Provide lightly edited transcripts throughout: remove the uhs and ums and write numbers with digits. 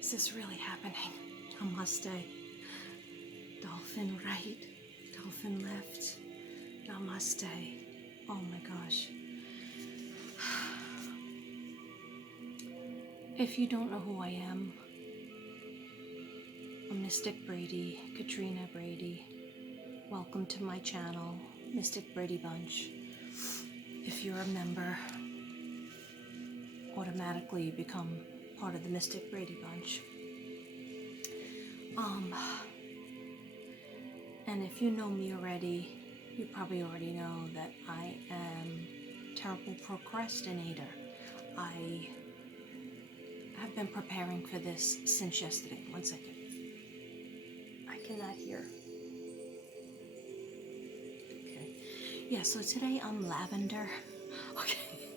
Is this really happening? Namaste. Dolphin right, dolphin left. Namaste. Oh my gosh. If you don't know who I am, I'm Mystic Brady, Katrina Brady. Welcome to my channel, Mystic Brady Bunch. If you're a member, automatically you become part of the Mystic Brady Bunch. And if you know me already, you probably already know that I am a terrible procrastinator. I have been preparing for this since yesterday. One second. I cannot hear. Okay. Yeah, so today I'm lavender. Okay,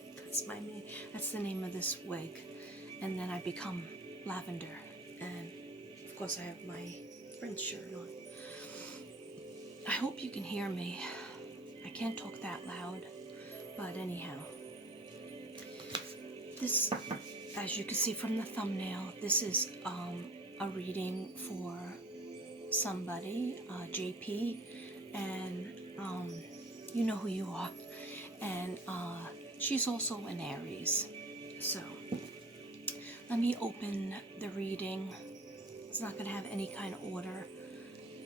that's the name of this wig. And then I become lavender. And of course I have my Prince shirt on. I hope you can hear me. I can't talk that loud, but anyhow. This, as you can see from the thumbnail, this is a reading for somebody, JP, and you know who you are. And she's also an Aries. So, let me open the reading. It's not going to have any kind of order,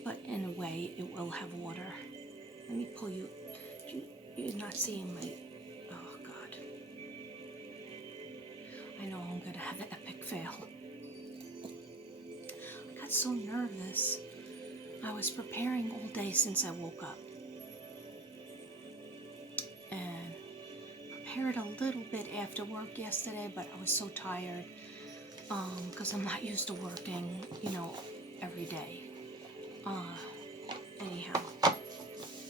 but in a way it will have order. Let me pull you. You're not seeing my. Oh God. I know I'm going to have an epic fail. I got so nervous. I was preparing all day since I woke up. And prepared a little bit after work yesterday, but I was so tired. Because I'm not used to working, every day. Anyhow,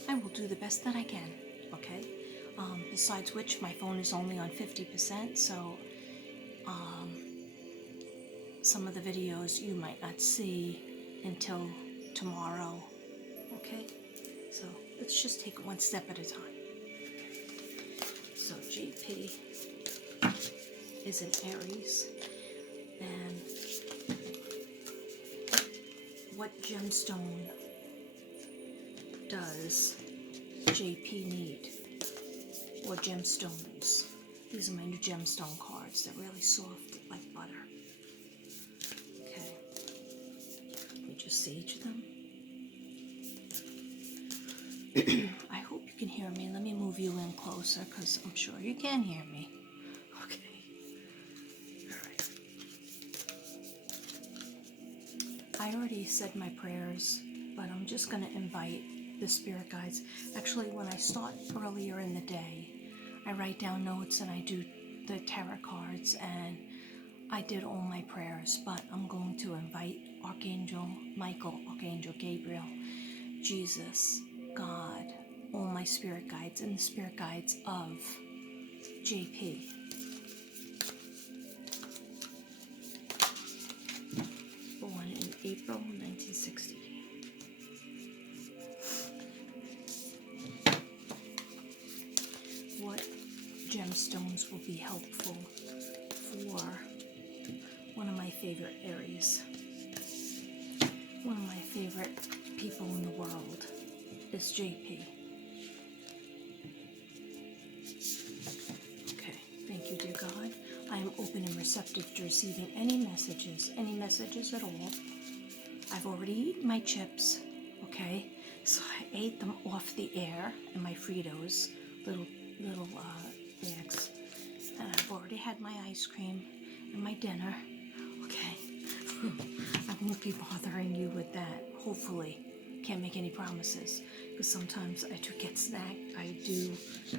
I will do the best that I can, okay? Besides which, my phone is only on 50%, so some of the videos you might not see until tomorrow, okay? So let's just take it one step at a time. So JP is an Aries, and what gemstone does JP need? Or gemstones? These are my new gemstone cards. They're really soft, like butter. Okay. Let me just sage them. I hope you can hear me. Let me move you in closer, because I'm sure you can hear me. Okay. Alright. I already said my prayers, but I'm just going to invite the spirit guides. Actually, when I start earlier in the day, I write down notes and I do the tarot cards, and I did all my prayers, but I'm going to invite Archangel Michael, Archangel Gabriel, Jesus, God, all my spirit guides, and the spirit guides of JP. Born in April 1960. What gemstones will be helpful for one of my favorite Aries? One of my favorite people in the world is JP. Okay, thank you, dear God. I am open and receptive to receiving any messages at all. I've already eaten my chips, okay? So I ate them off the air, and my Fritos, little bags. And I've already had my ice cream and my dinner, okay? I won't be bothering you with that, hopefully. Can't make any promises, because sometimes I do get snacked, I do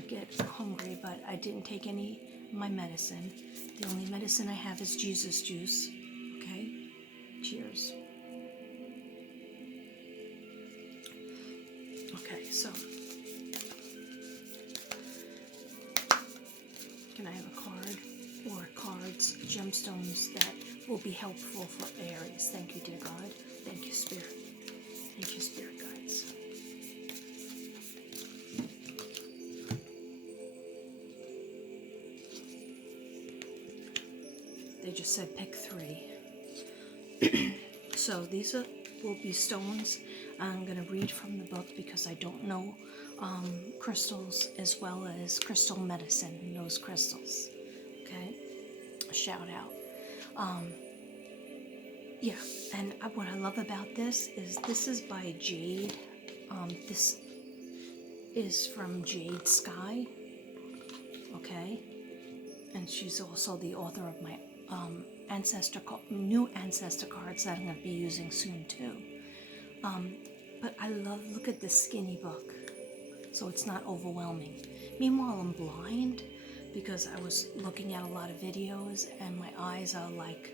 get hungry, but I didn't take any of my medicine. The only medicine I have is Jesus juice, okay? Cheers. Okay, so can I have a card or cards, gemstones that will be helpful for Aries? Thank you, dear God. Thank you, Spirit. Thank you, Spirit guides. They just said pick 3. So these will be stones. I'm going to read from the book because I don't know crystals as well as crystal medicine knows crystals. Okay, a shout out. Yeah, and what I love about this is by Jade. This is from Jade Sky. Okay, and she's also the author of my new ancestor cards that I'm going to be using soon too. But I look at this skinny book, so it's not overwhelming. Meanwhile, I'm blind because I was looking at a lot of videos and my eyes are like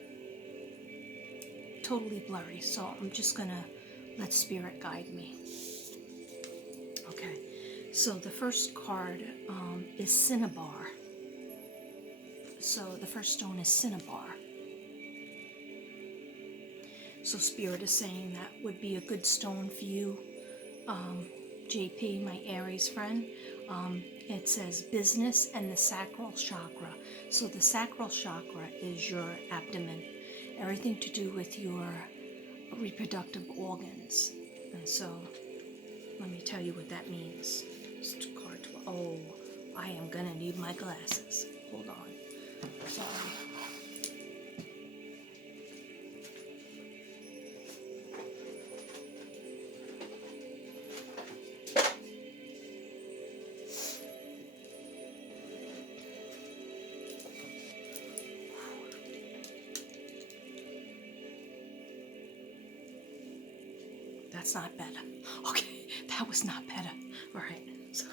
totally blurry, so I'm just gonna let spirit guide me. Okay, so the first card is Cinnabar. So the first stone is Cinnabar. So spirit is saying that would be a good stone for you, JP, my Aries friend. It says business and the sacral chakra. So the sacral chakra is your abdomen, everything to do with your reproductive organs. And so let me tell you what that means. Just card 12. Oh, I am gonna need my glasses. Hold on. Sorry. That's not better. Okay, that was not better. All right, so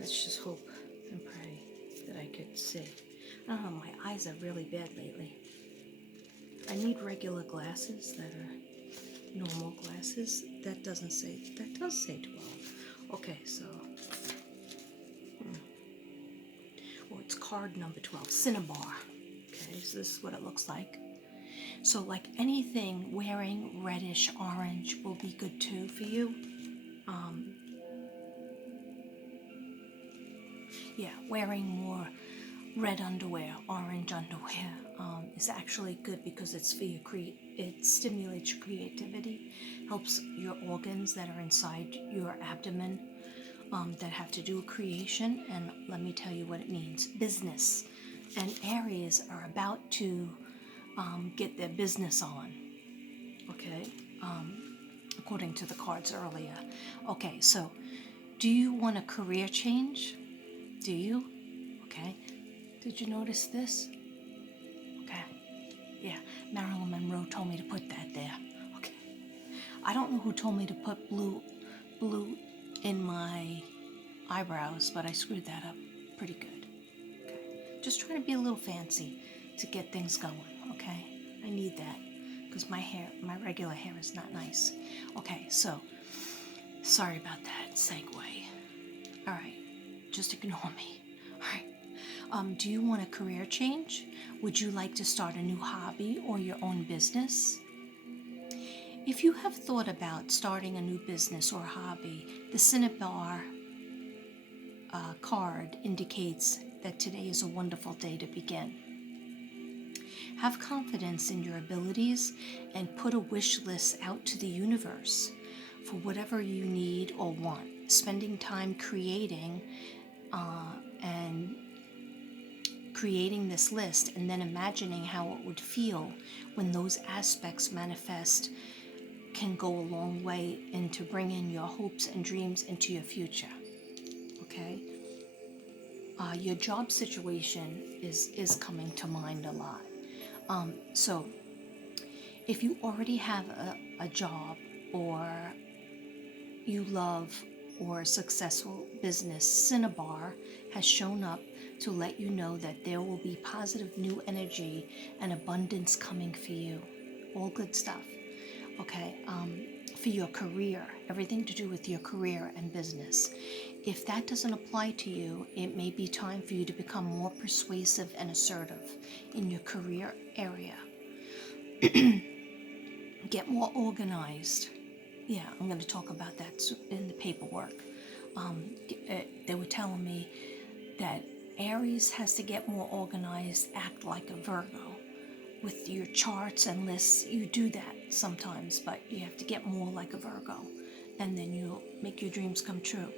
let's just hope and pray that I could see. I don't know, my eyes are really bad lately. I need regular glasses that are normal glasses. That does say 12. Okay, so, well, it's card number 12, Cinnabar. Okay, so this is what it looks like. So like anything wearing reddish orange will be good too for you. Yeah, wearing more red underwear, orange underwear is actually good because it's for your it stimulates your creativity, helps your organs that are inside your abdomen that have to do with creation. And let me tell you what it means: business. And Aries are about to get their business on. Okay, according to the cards earlier. Okay, so do you want a career change? Do you? Okay. Did you notice this? Okay. Yeah, Marilyn Monroe told me to put that there. Okay. I don't know who told me to put blue in my eyebrows, but I screwed that up pretty good. Okay. Just trying to be a little fancy to get things going, okay? I need that because my regular hair is not nice. Okay, so sorry about that segue. All right, just ignore me. All right. Do you want a career change? Would you like to start a new hobby or your own business? If you have thought about starting a new business or hobby, the Cinnabar card indicates that today is a wonderful day to begin. Have confidence in your abilities and put a wish list out to the universe for whatever you need or want. Spending time creating and creating this list and then imagining how it would feel when those aspects manifest can go a long way into bringing your hopes and dreams into your future. Okay? Your job situation is coming to mind a lot. So if you already have a job or you love or a successful business, Cinnabar has shown up to let you know that there will be positive new energy and abundance coming for you. All good stuff. Okay, for your career, everything to do with your career and business. If that doesn't apply to you, it may be time for you to become more persuasive and assertive in your career area. Get more organized. Yeah, I'm going to talk about that in the paperwork. They were telling me that Aries has to get more organized, act like a Virgo. with your charts and lists, you do that sometimes, but you have to get more like a Virgo, and then you'll make your dreams come true.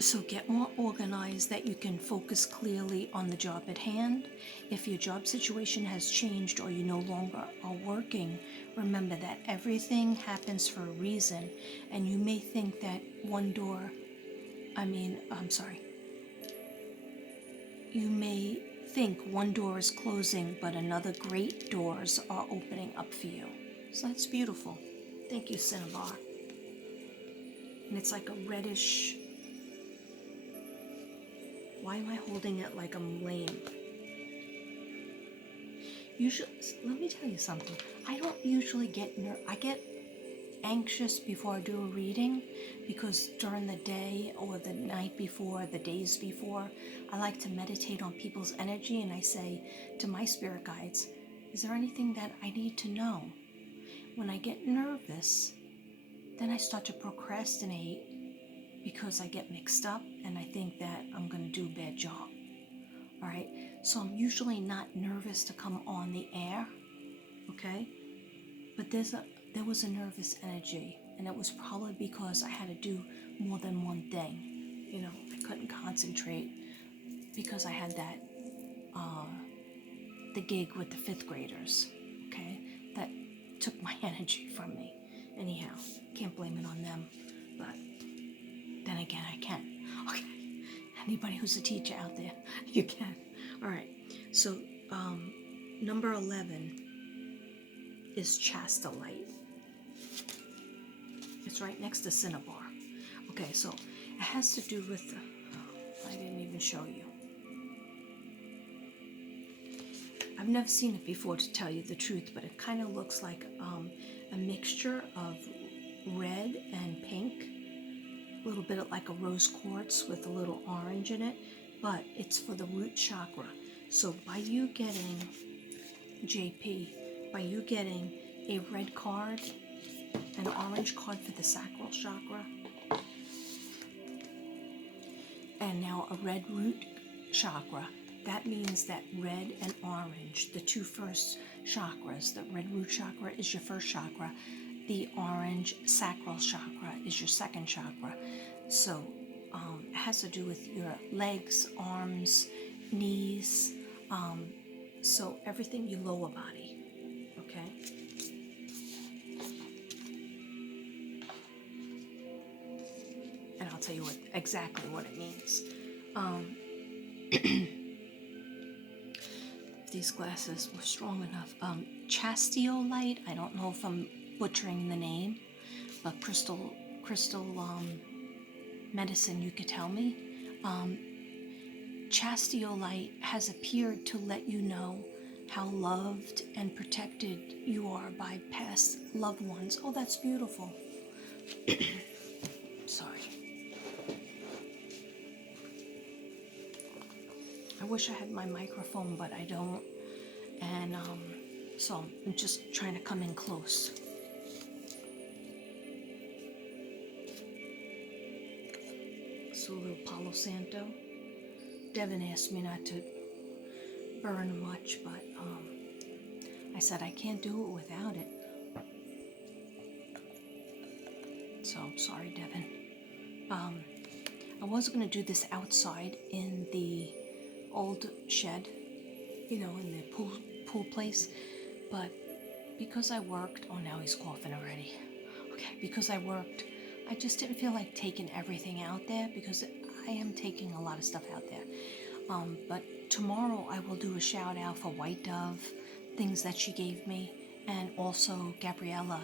So get more organized that you can focus clearly on the job at hand. If your job situation has changed or you no longer are working, remember that everything happens for a reason, and you may think that you may think one door is closing, but another great doors are opening up for you. So that's beautiful. Thank you, Cinnabar. And it's like a reddish. Why am I holding it like I'm lame? Usually, let me tell you something. I don't usually get I get anxious before I do a reading, because during the day or the night before, the days before, I like to meditate on people's energy, and I say to my spirit guides, is there anything that I need to know? When I get nervous, then I start to procrastinate because I get mixed up and I think that I'm going to do a bad job. All right, so I'm usually not nervous to come on the air, okay? But there was a nervous energy, and it was probably because I had to do more than one thing. You know, I couldn't concentrate because I had that, the gig with the 5th graders, okay? That took my energy from me. Anyhow, can't blame it on them, but then again, I can. Okay, anybody who's a teacher out there, you can. All right, so number 11 is chastolite. It's right next to Cinnabar. Okay, so it has to do with I didn't even show you. I've never seen it before, to tell you the truth, but it kind of looks like a mixture of red and pink, a little bit like a rose quartz with a little orange in it, but it's for the root chakra. So by you getting, JP, by you getting a red card, an orange card for the sacral chakra, and now a red root chakra, that means that red and orange, the two first chakras, the red root chakra is your first chakra, the orange sacral chakra is your second chakra. So it has to do with your legs, arms, knees, so everything, your lower body, okay? And I'll tell you exactly what it means. If these glasses were strong enough. Chastiolite, I don't know if I'm butchering the name, but crystal medicine, you could tell me. Chastiolite has appeared to let you know how loved and protected you are by past loved ones. Oh, that's beautiful. Sorry. I wish I had my microphone, but I don't. And so I'm just trying to come in close. So a little Palo Santo. Devin asked me not to burn much, but I said I can't do it without it. So I'm sorry, Devin. I was going to do this outside in the old shed, you know, in the pool place, but because I worked, oh, now he's coughing already. Okay, because I worked, I just didn't feel like taking everything out there, because I am taking a lot of stuff out there. But tomorrow I will do a shout out for White Dove, things that she gave me, and also Gabriella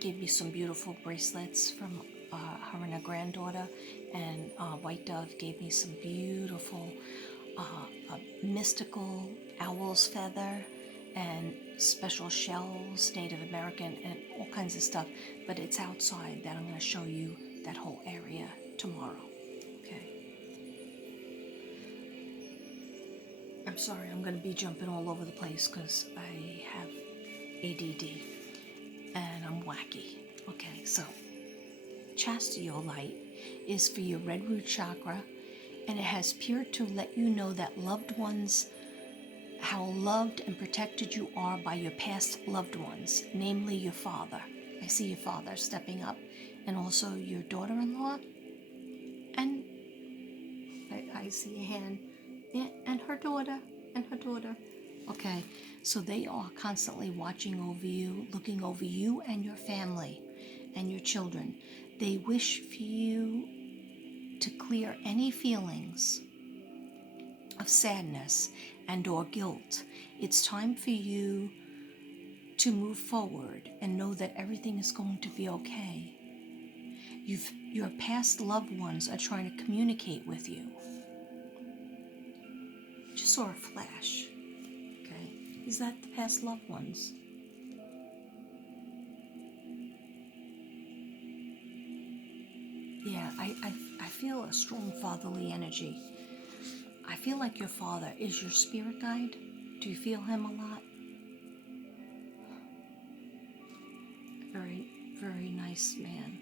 gave me some beautiful bracelets from her and her granddaughter, and White Dove gave me some beautiful mystical owl's feather and special shells, Native American, and all kinds of stuff. But it's outside that I'm going to show you that whole area tomorrow. Okay. I'm sorry, I'm going to be jumping all over the place because I have ADD and I'm wacky. Okay, so chastiolite is for your red root chakra, and it has appeared to let you know that loved ones how loved and protected you are by your past loved ones, namely your father. I see your father stepping up, and also your daughter-in-law, and I see a hand, and her daughter, Okay, so they are constantly watching over you, looking over you and your family and your children. They wish for you to clear any feelings of sadness and or guilt. It's time for you to move forward and know that everything is going to be okay. Your past loved ones are trying to communicate with you. Just saw a flash. Okay, is that the past loved ones? Yeah, I feel a strong fatherly energy. I feel like your father is your spirit guide. Do you feel him a lot? Very, very nice man.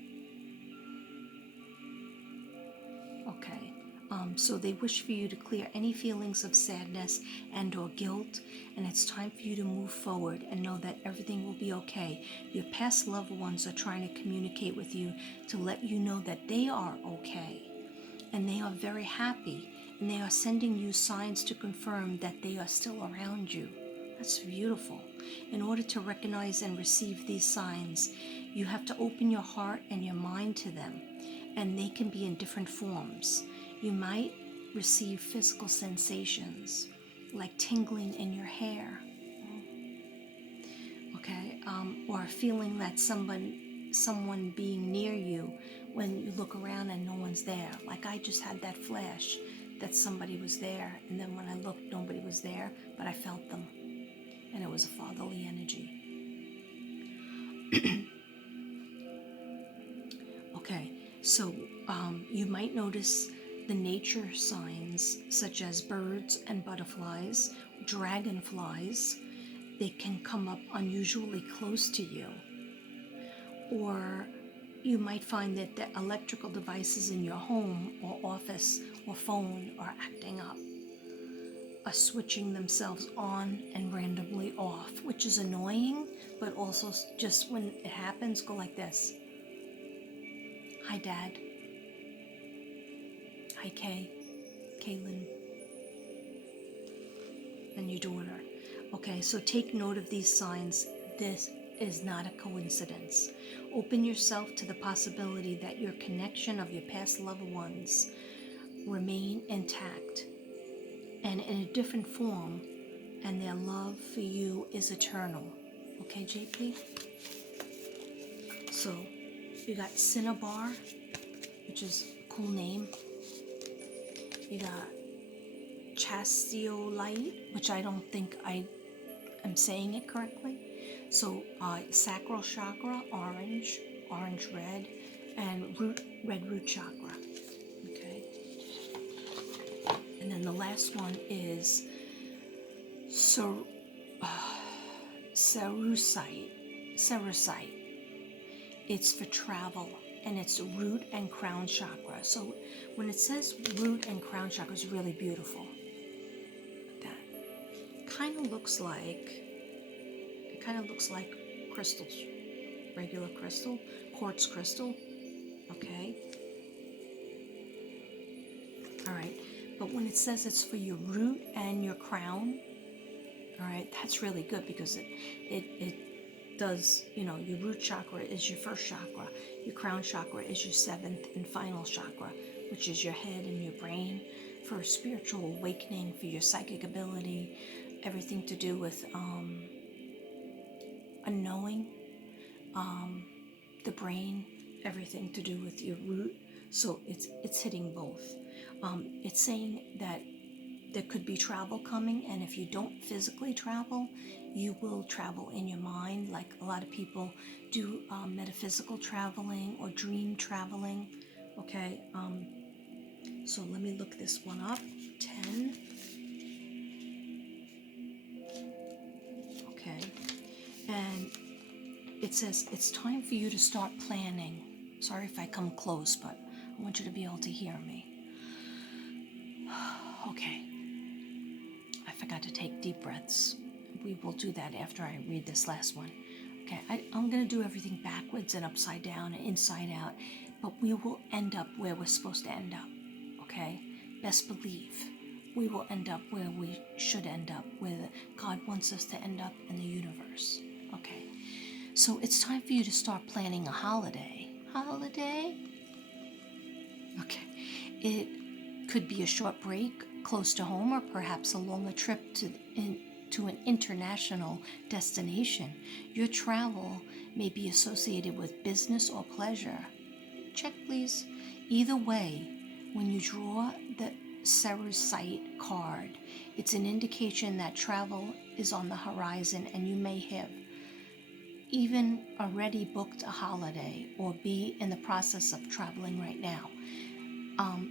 Okay. So they wish for you to clear any feelings of sadness and or guilt, and it's time for you to move forward and know that everything will be okay. Your past loved ones are trying to communicate with you to let you know that they are okay, and they are very happy, and they are sending you signs to confirm that they are still around you. That's beautiful. In order to recognize and receive these signs, you have to open your heart and your mind to them, and they can be in different forms. You might receive physical sensations like tingling in your hair, okay, or feeling that someone being near you when you look around and no one's there. Like I just had that flash that somebody was there, and then when I looked, nobody was there, but I felt them, and it was a fatherly energy. Okay, so you might notice the nature signs such as birds and butterflies, dragonflies. They can come up unusually close to you. Or you might find that the electrical devices in your home or office or phone are acting up, are switching themselves on and randomly off, which is annoying, but also just when it happens, go like this. Hi, Dad. Hi, Kaylin, and your daughter. Okay, so take note of these signs. This is not a coincidence. Open yourself to the possibility that your connection of your past loved ones remain intact and in a different form, and their love for you is eternal. Okay, JP? So, you got Cinnabar, which is a cool name. You got Chastiolite, which I don't think I am saying it correctly. So sacral chakra, orange red, and root chakra. Okay. And then the last one is cerussite. It's for travel, and it's root and crown chakra. So when it says root and crown chakra, it's really beautiful. That kind of looks like crystals, regular crystal, quartz crystal. Okay. All right. But when it says it's for your root and your crown, all right, that's really good, because it does, your root chakra is your first chakra, your crown chakra is your seventh and final chakra, which is your head and your brain, for spiritual awakening, for your psychic ability, everything to do with a knowing, the brain, everything to do with your root. So it's hitting both. It's saying that there could be travel coming, and if you don't physically travel, you will travel in your mind, like a lot of people do metaphysical traveling or dream traveling. Okay, so let me look this one up. 10. Okay, and it says it's time for you to start planning. Sorry if I come close, but I want you to be able to hear me. Okay. I forgot had to take deep breaths. We will do that after I read this last one. Okay, I'm going to do everything backwards and upside down and inside out, but we will end up where we're supposed to end up, okay? Best believe we will end up where we should end up, where God wants us to end up in the universe, okay? So it's time for you to start planning a holiday. Holiday? Okay. It could be a short break close to home, or perhaps a longer trip to an international destination. Your travel may be associated with business or pleasure. Check, please. Either way, when you draw the Cerasite card, it's an indication that travel is on the horizon, and you may have even already booked a holiday or be in the process of traveling right now.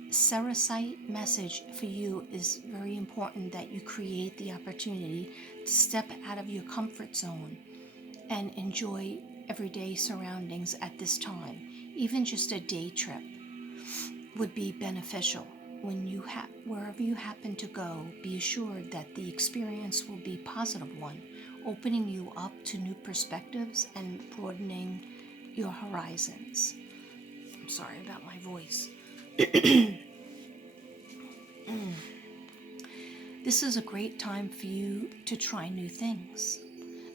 Cerasite message for you is very important that you create the opportunity to step out of your comfort zone and enjoy everyday surroundings at this time. Even just a day trip would be beneficial. When you wherever you happen to go, be assured that the experience will be a positive one, opening you up to new perspectives and broadening your horizons. I'm sorry about my voice. This is a great time for you to try new things,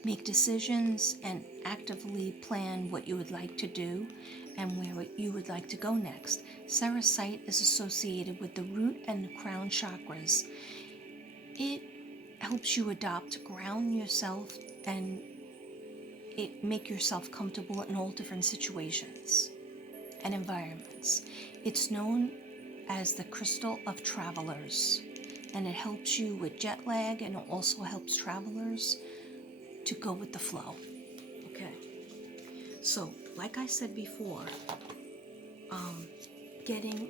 make decisions, and actively plan what you would like to do and where you would like to go next. Cerasite is associated with the root and crown chakras. It helps you ground yourself, and it make yourself comfortable in all different situations and environments. It's known as the crystal of travelers, and it helps you with jet lag, and it also helps travelers to go with the flow. Okay, so like I said before,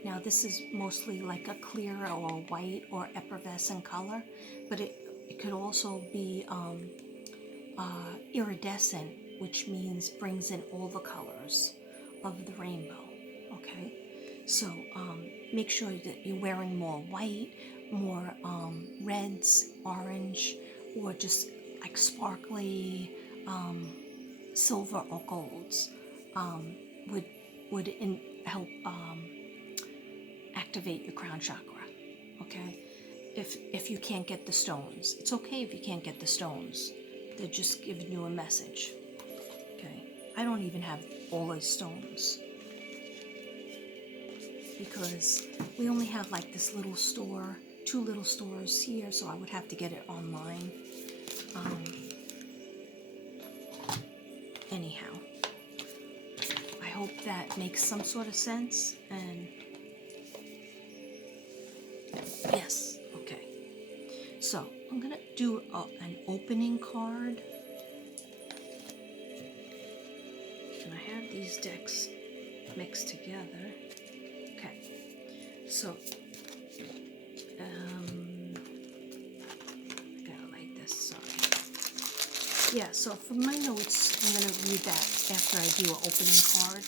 now this is mostly like a clear or a white or effervescent color, but it could also be iridescent, which means brings in all the colors of the rainbow. Okay, so make sure that you're wearing more white, more reds, orange, or just like sparkly silver or golds would help activate your crown chakra. Okay, if you can't get the stones, it's okay if you can't get the stones. They're just giving you a message. Okay, I don't even have all those stones because we only have like this little store, 2 little stores here, so I would have to get it online. Anyhow, I hope that makes some sort of sense. And yes, okay. So I'm gonna do an opening card, and I have these decks mixed together. Okay, so I gotta light this. Sorry. Yeah. So for my notes, I'm gonna read that after I do an opening card,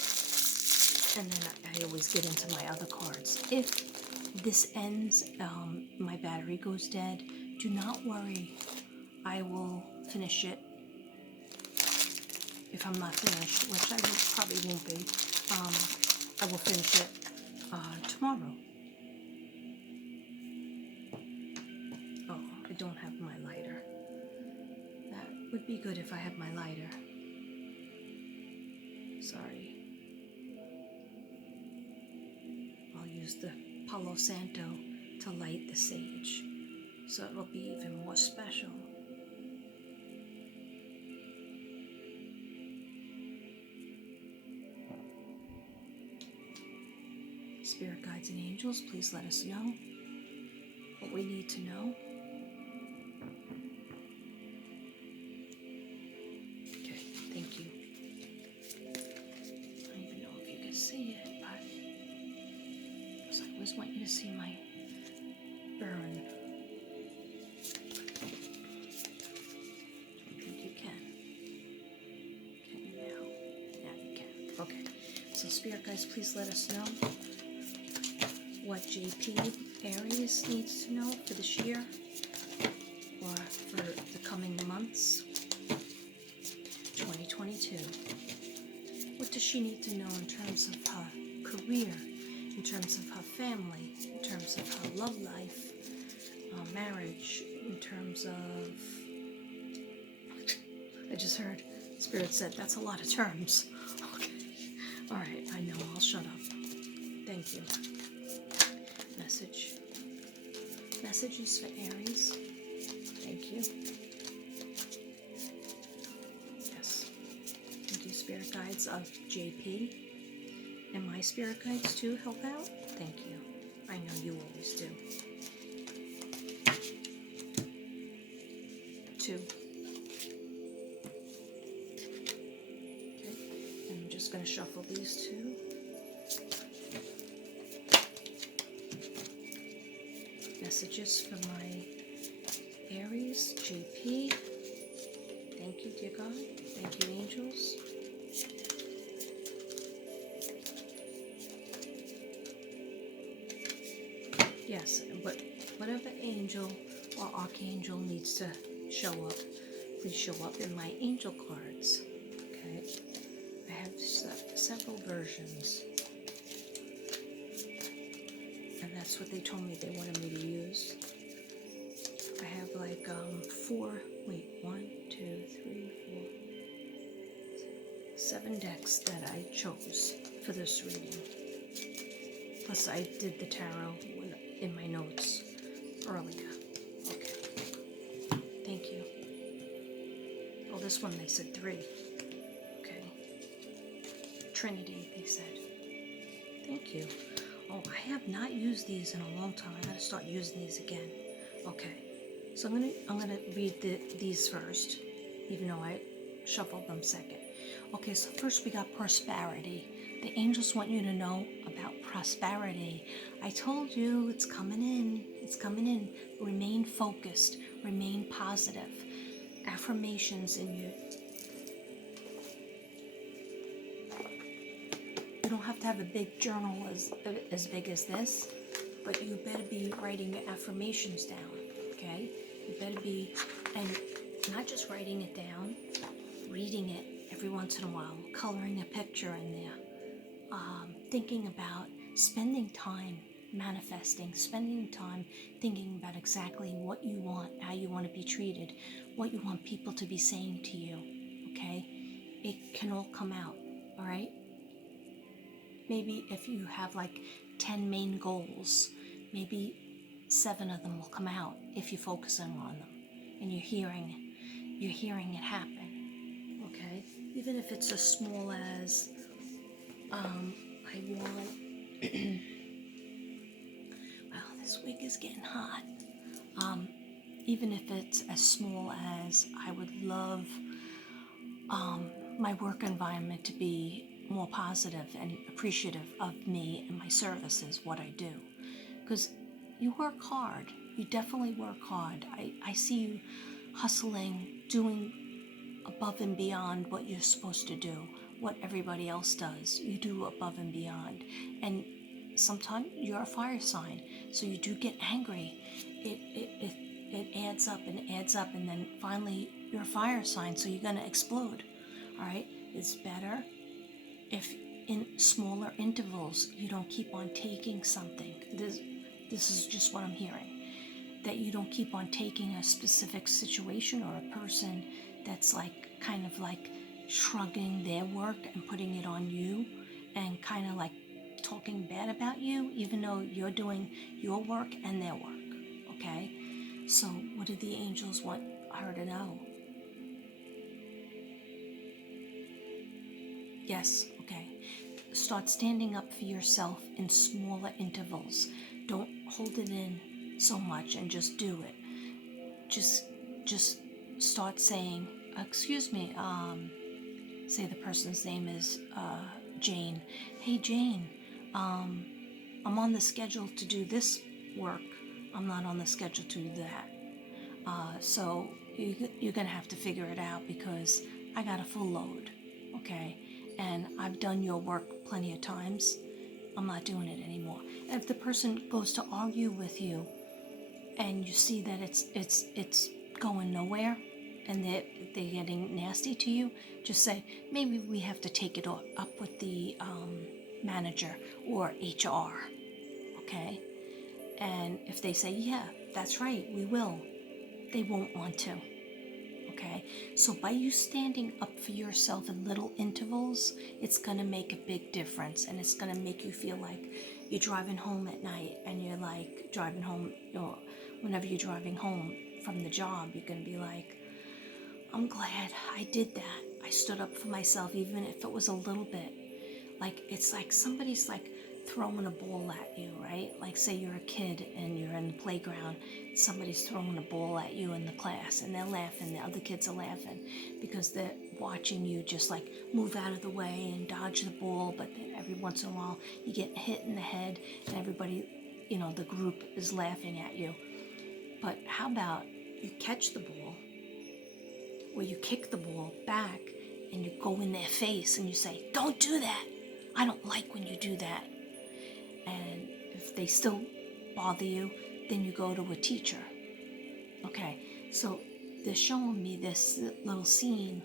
and then I always get into my other cards. If this ends, my battery goes dead, do not worry. I will finish it. If I'm not finished, which I probably won't be, I will finish it tomorrow. Oh, I don't have my lighter. That would be good if I had my lighter. Sorry. I'll use the Palo Santo to light the sage, so it'll be even more special. Spirit guides and angels, please let us know what we need to know. Okay, thank you. I don't even know if you can see it, but because I always want you to see my burn. I think you can. Can you now? Yeah, you can. Okay. So Spirit guides, please let us know what JP Aries needs to know for this year, or for the coming months, 2022. What does she need to know in terms of her career, in terms of her family, in terms of her love life, marriage, in terms of... I just heard Spirit said that's a lot of terms. Okay. All right, I know, I'll shut up. Thank you. Messages for Aries. Thank you. Yes. Thank you, Spirit Guides of JP. And my Spirit Guides too help out. Thank you. I know you always do. 2. Okay. And I'm just going to shuffle these 2. Messages for my Aries JP. Thank you, dear God. Thank you, angels. Yes, but whatever angel or archangel needs to show up, please show up in my angel cards. Okay, I have several versions, and that's what they told me they wanted me to use. I have like 7 decks that I chose for this reading. Plus I did the tarot in my notes earlier. Okay. Thank you. Oh, this one they said 3. Okay. Trinity, they said. Thank you. Oh, I have not used these in a long time. I gotta start using these again. Okay. So I'm gonna read these first, even though I shuffled them second. Okay, so first we got prosperity. The angels want you to know about prosperity. I told you it's coming in. It's coming in. Remain focused. Remain positive. Affirmations in you. You don't have to have a big journal as big as this, but you better be writing your affirmations down, okay? You better be, and not just writing it down, reading it every once in a while, coloring a picture in there. Thinking about spending time manifesting, spending time thinking about exactly what you want, how you want to be treated, what you want people to be saying to you, okay? It can all come out, all right? Maybe if you have like 10 main goals, maybe 7 of them will come out if you're focusing on them and you're hearing it happen, okay? Even if it's as small as, I want, wow, this wig is getting hot. Even if it's as small as I would love my work environment to be more positive and appreciative of me and my services, what I do. Because you work hard. You definitely work hard. I see you hustling, doing above and beyond what you're supposed to do, what everybody else does. You do above and beyond. And sometimes you're a fire sign, so you do get angry. It adds up and adds up, and then finally you're a fire sign, so you're going to explode. All right? It's better if in smaller intervals you don't keep on taking something. This is just what I'm hearing. That you don't keep on taking a specific situation or a person that's like kind of like shrugging their work and putting it on you and kind of like talking bad about you, even though you're doing your work and their work, okay? So what do the angels want her to know? Yes, okay. Start standing up for yourself in smaller intervals. Don't hold it in so much and just do it. Just start saying, excuse me, say the person's name is Jane. Hey Jane, I'm on the schedule to do this work. I'm not on the schedule to do that. So you're gonna have to figure it out because I got a full load, okay? And I've done your work plenty of times. I'm not doing it anymore. And if the person goes to argue with you, and you see that it's going nowhere and they're getting nasty to you, just say, maybe we have to take it up with the manager or HR, okay? And if they say, yeah, that's right, we will, they won't want to, okay? So by you standing up for yourself in little intervals, it's going to make a big difference, and it's going to make you feel like you're driving home at night, and you're like driving home, whenever you're driving home from the job, you're going to be like, I'm glad I did that. I stood up for myself, even if it was a little bit. Like, it's like somebody's like throwing a ball at you, right? Like, say you're a kid and you're in the playground, somebody's throwing a ball at you in the class, and they're laughing, the other kids are laughing because they're watching you just like move out of the way and dodge the ball, but then every once in a while you get hit in the head and everybody, the group is laughing at you. But how about you catch the ball, or you kick the ball back and you go in their face and you say, don't do that. I don't like when you do that. And if they still bother you, then you go to a teacher. Okay, so they're showing me this little scene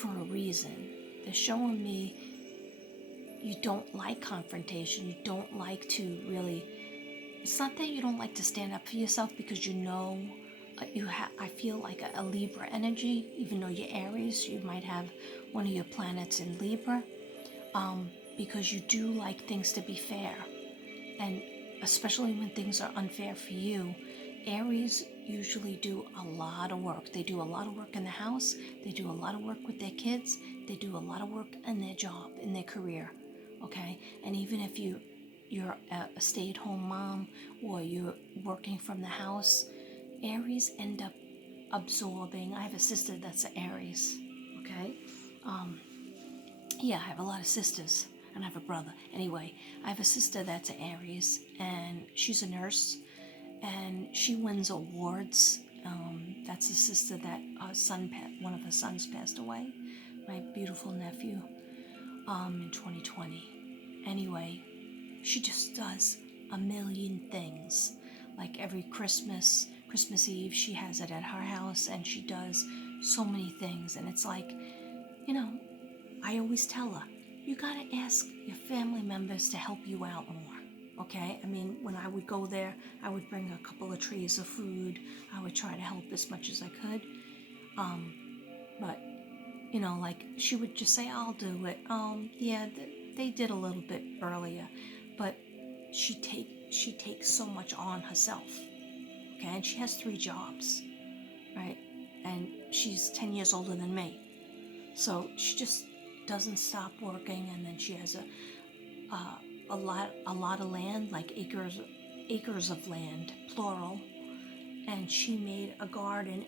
for a reason. They're showing me you don't like confrontation. You don't like to really, it's not that you don't like to stand up for yourself, because I feel like a Libra energy, even though you're Aries, you might have one of your planets in Libra, because you do like things to be fair. And especially when things are unfair for you, Aries usually do a lot of work. They do a lot of work in the house, they do a lot of work with their kids, they do a lot of work in their job, in their career, okay? And even if you're a stay-at-home mom or you're working from the house, Aries end up absorbing. I have a sister that's an Aries, okay? Yeah, I have a lot of sisters, and I have a brother. Anyway, I have a sister that's an Aries, and she's a nurse, and she wins awards. That's a sister that one of her sons passed away, my beautiful nephew, in 2020. Anyway, she just does a million things. Like every Christmas Eve, she has it at her house, and she does so many things. And it's like, I always tell her, you gotta ask your family members to help you out more, okay? I mean, when I would go there, I would bring a couple of trays of food. I would try to help as much as I could. But, like, she would just say, I'll do it. Yeah, they did a little bit earlier. But she takes so much on herself, okay? And she has 3 jobs, right? And she's 10 years older than me. So she just doesn't stop working, and then she has a lot of land, like acres of land, plural, and she made a garden